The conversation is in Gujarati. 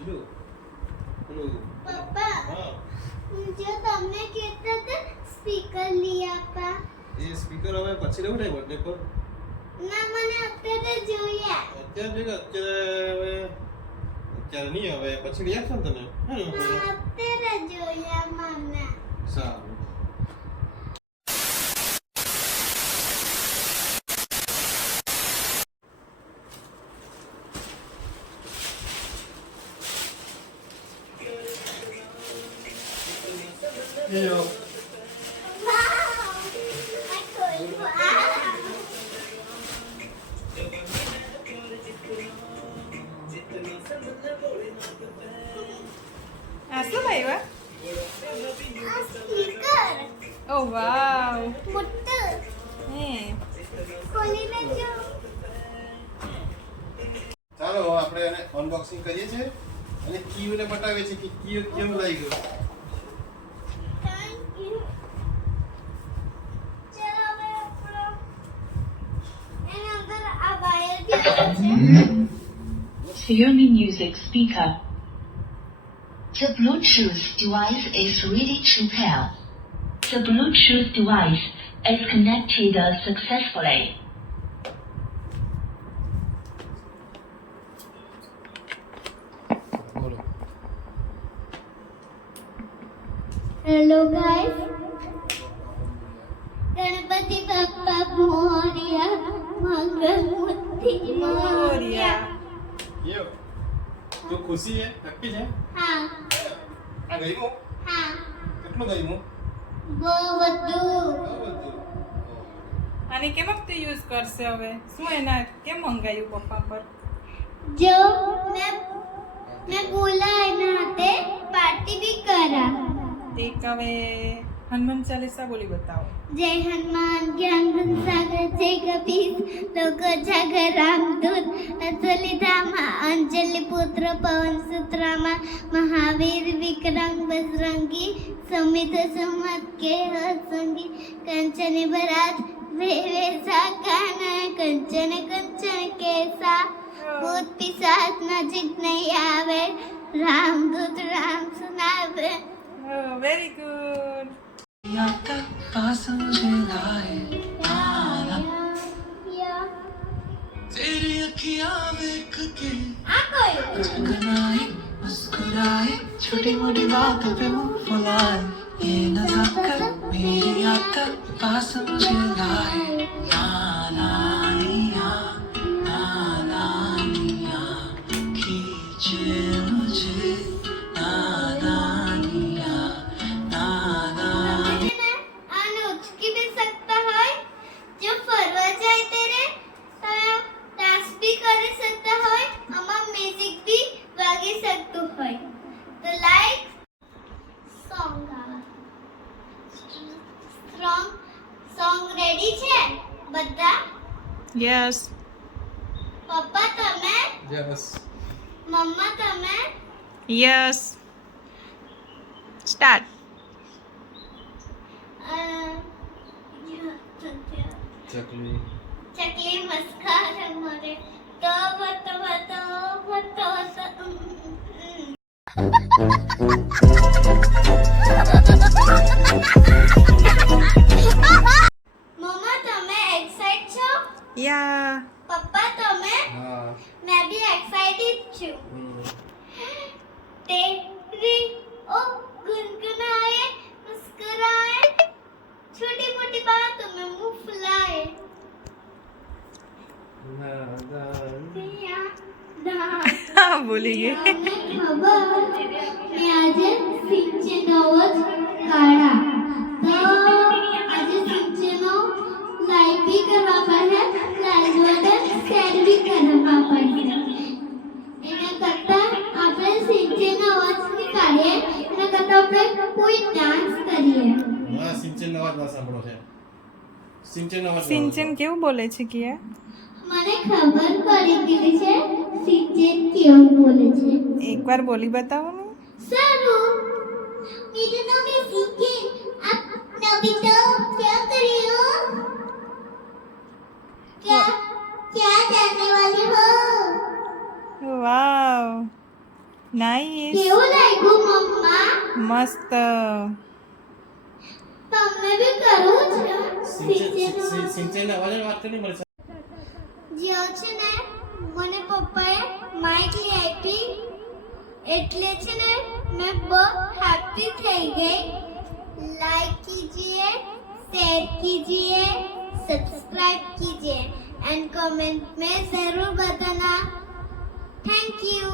પપ્પા જો તમને કહેતા હતા સ્પીકર લઈ આપા એ સ્પીકર હવે પછી લેવું નહીં બર્થડે પર ના મને અત્યારે જોઈએ અત્યારે નહીં હવે પછી લઈ આપશો ને તમે અત્યારે જોઈએ મને સારું Yo. શું લાવ્યા? ઓહ વાવ. ચાલો આપણે એને અનબોક્સિંગ કરીએ છીએ અને કીઓને બતાવીએ છીએ કે કીઓ કેમ લાગી ગયો. Xiaomi Music Speaker. The Bluetooth device is ready to pair. The Bluetooth device is connected successfully. Hello guys. Ganpati Bappa Morya मंगलमूर्ति Morya. યો તો ખુશી છે હેપી છે હા આ ગયું હા કેટલું ગયું બહુ બધું આને કેમ તે યુઝ કરશે હવે? શું એના કેમ મંગાયું પપ્પા પર? જો मैं बोला है ना ते पार्टी भी करा એક હવે હનુમાન ચાલીસા બોલી બતાવો. जय हनुमान ज्ञान गुण सागर जय कपीस लोक जागर रामदूत अतुलित धामा अंजलि पुत्र पवन सुत्रामा महावीर विक्रम बजरंगी समित समत के संगी कंचन बरात वेवे साकाना कंचन कंचन केसा भूत पिशाच नजीक नहीं आवे रामदूत राम सुनावे. Very good. यहाँ तक पास मुझे लाए तेरी अखियाँ देख के आ कोई झगड़ाए मुस्कुराए छोटी मोटी बातों पे मुंह फुलाए ये नजाकत मेरी यहाँ तक पास मुझे लाए नानिया खींचे मुझे अनुचकी भी सकता है जो फरवा जाए तेरे डांस भी कर सकता है अमा म्यूजिक भी वागी सकता है तो लाइक सॉन्ग रेडी છે બધા? યસ. પપ્પા તમે? યસ મમ્મા તમે? યસ. સ્ટાર્ટ. ચકલી ચકલી મસ્કા રમરે તો બતો મમ્મા તમે એક્સાઇટ છો? યા. પપ્પા તમે? હા मैं भी एक्साइटेड છું. तेरी ओ गुनगुनाए मुस्कुराए छोटी मोटी बातों में मुंह फुलाए ભૂલી ગઈ. ખબર મેં આજે સિંચનો જ કાઢા તો આજે સિંચનો લાઈવ भी કરવા પડે લાઈવ વડે શેર भी કરવા પડે એના કરતા આપણે સિંચનો અવાજ નીકાળીએ એના કરતા આપણે કોઈ ડાન્સ કરીએ. હા સિંચન અવાજ ના સાંભળો છે સિંચન અવાજ સિંચન કેવું બોલે છે કિયા? મને ખબર પડી ગઈ છે સિંચન કેવું બોલે છે. એકવાર બોલી બતાવો ને. સારું मेरा नाम है सिंचन आप नबीता क्या कर रहे हो क्या क्या जानने वाले हो વાવ. નાઈસ કેવું લાગ્યું મમ્મા? મસ્ત તમને બી કરવું છે સિંચનનો? સિંચનના અવાજે વાત કરી મળશે. જે છે ને મને પપ્પાએ માઇક લઈ આપી એટલે છે ને मैं बहुत हैप्पी થઈ ગઈ. लाइक कीजिए, शेयर कीजिए, सब्सक्राइब कीजिए एंड कमेंट में जरूर बताना. Thank you.